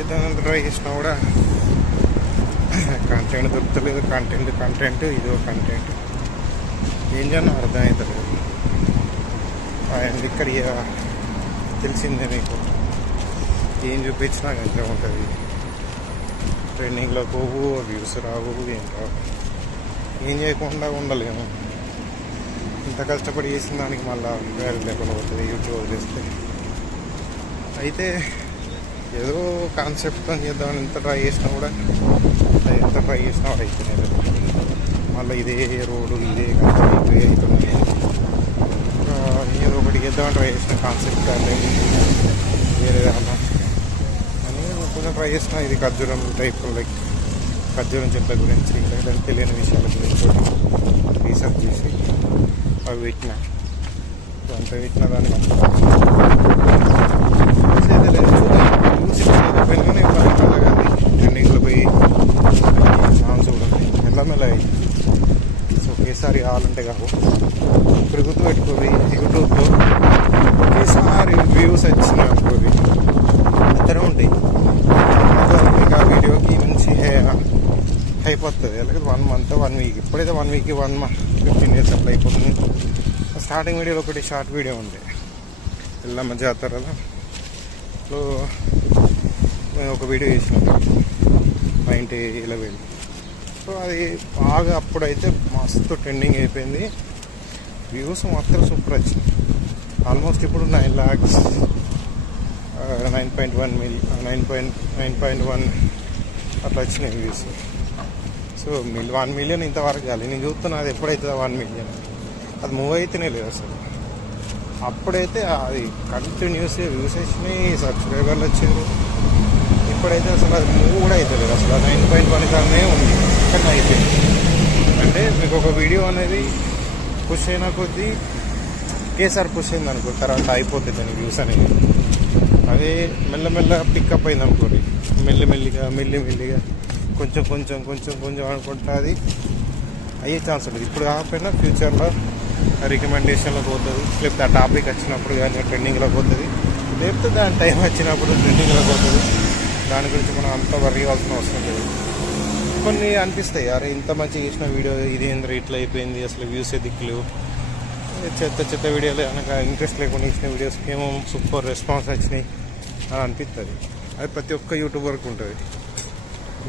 చేద్దామంత try చేసినా కూడా content దొరుకుతలేదు. Content ఇదో కంటెంట్ ఏం చేయను అర్థమవుతలేదు. ఇక్కడ తెలిసిందే మీకు, ఏం చూపించినా గంటే ఉంటుంది. ట్రెండింగ్లో పోవు, వ్యూస్ రావు, ఏం రావు. ఏం చేయకుండా ఉండలేము. ఇంత కష్టపడి చేసిన దానికి మళ్ళీ వేరే లేకుండా పోతుంది యూట్యూబ్ చేస్తే. అయితే ఏదో కాన్సెప్ట్తో చేద్దామని ఎంత ట్రై చేసినా కూడా అయితేనే మళ్ళీ ఇదే రోడ్డు ఇదే కష్టం అవుతుంది. ఏదో ఒకటి చేద్దామని ట్రై చేసిన కాన్సెప్ట్ కానీ వేరే దాంట్లో అని కొంచెం ట్రై చేసిన. ఇది ఖర్జూరం టైప్, లైక్ ఖర్జూరం చెట్ల గురించి లేదంటే తెలియని విషయాల గురించి రీసెర్చ్ చేసి అవి పెట్టిన. అంత పెట్టిన దానికి ట్రెండింగ్లో పోయి సాంగ్స్ కూడా మెల్లమెల్ల సో ఒకేసారి కావాలంటే కావు. ఇప్పుడు గుర్తు పెట్టుకోవి, యూట్యూబ్లో ఒకేసారి వ్యూస్ వచ్చినాయి అనుకోవి ఇద్దరే ఉంటాయి. మీకు ఆ వీడియోకి మంచి అయిపోతుంది. అలాగే 1 month 1 week, ఇప్పుడైతే 1 week 1 month 15 days అట్లా అయిపోతుంది. స్టార్టింగ్ వీడియోలో ఒకటి షార్ట్ వీడియో ఉంది ఎల్లమ్మ జాతరలో. సో నేను ఒక వీడియో చేసినాను 9/11. సో అది బాగా అప్పుడైతే మస్తు ట్రెండింగ్ అయిపోయింది. వ్యూస్ మాత్రం సూపర్ వచ్చింది. ఆల్మోస్ట్ ఇప్పుడు 9 lakhs 9.1 million అట్లా వచ్చినాయి వ్యూస్. సో 1 million ఇంతవరకు కాదు. నేను చూస్తున్నా అది ఎప్పుడైతుందో 1 million. అది మూవ్ అయితేనే లేదు అసలు. అప్పుడైతే అది కంటిన్యూస్ వ్యూస్ వచ్చినాయి, సబ్స్క్రైబర్లు వచ్చారు. ఇప్పుడైతే అసలు అది మూవ్ కూడా అవుతలేదు. అసలు 9.1 కానే ఉంది, కానీ అయిపోయింది. అంటే మీకు ఒక వీడియో అనేది పుష్ అయిన కొద్దీ ఒకేసారి పుష్ అయింది అనుకో, తర్వాత అయిపోతుంది దాని వ్యూస్ అనేది. అదే మెల్లమెల్లగా పికప్ అయింది అనుకోండి, మెల్లిమెల్లిగా కొంచెం అనుకుంటా అది అయ్యే ఛాన్స్ ఉంటుంది. ఇప్పుడు కాకపోయినా ఫ్యూచర్లో రికమెండేషన్లో పోతుంది, లేకపోతే ఆ టాపిక్ వచ్చినప్పుడు కానీ ట్రెండింగ్లో పోతుంది, లేకపోతే దాని టైం వచ్చినప్పుడు ట్రెండింగ్లో పోతుంది. దాని గురించి మనం అంత వర్రీ అవ్వాల్సిన అవసరం లేదు. కొన్ని అనిపిస్తాయి, అరే ఇంత మంచిగా చేసిన వీడియో ఇదేంద్ర ఇట్లా అయిపోయింది, అసలు వ్యూసే దిక్కులేవు, చెత్త వీడియోలు అనగా ఇంట్రెస్ట్ లేకుండా ఇచ్చిన వీడియోస్కి ఏమో సూపర్ రెస్పాన్స్ వచ్చినాయి అని అనిపిస్తుంది. అది ప్రతి ఒక్క యూట్యూబర్కి ఉంటుంది.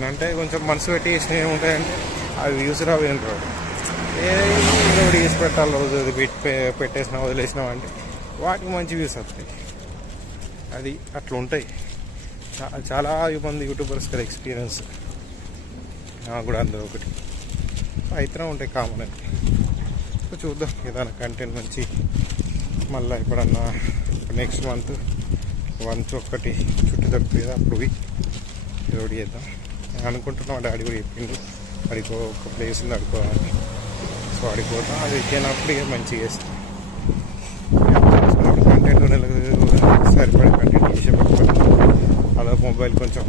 అంటే కొంచెం మనసు పెట్టి చేసినవి ఏముంటాయంటే అవి వ్యూస్ రావు, ఏం రావు. ఏదో చేసి పెట్టాలి, రోజు పెట్టేసినా వదిలేసినాం అంటే వాటికి మంచి వ్యూస్ వస్తాయి. అది అట్లా ఉంటాయి. చాలా మంది యూట్యూబర్స్ కదా ఎక్స్పీరియన్స్, నాకు కూడా అందులో ఒకటి అయితేనే ఉంటాయి కామన్ అని. చూద్దాం ఏదైనా కంటెంట్ మంచి మళ్ళీ ఎప్పుడన్నా నెక్స్ట్ మంత్ ఒక్కటి చుట్టూ దొరుకుతుంది కదా, అప్పుడు రోడ్ చేద్దాం అనుకుంటున్నాం. డాడీ కూడా చెప్పిండు అడిగో ఒక ప్లేస్ ఉంది అడుకోవాలి. సో అడిగిపోతాం, అది ఎక్కినప్పుడు ఇక మంచిగా చేస్తాం. కంటెంట్ సరిపడే కంటెంట్ చేసే పట్టుకోవాలి. అలా మొబైల్ కొంచెం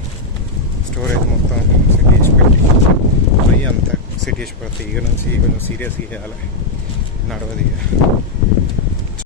స్టోరేజ్ మొత్తం సెట్ చేసి పెట్టి అవి అంతా సెట్ చేసి పెడితే ఇక నుంచి కొంచెం సీరియస్గా చేయాలి, నడవది.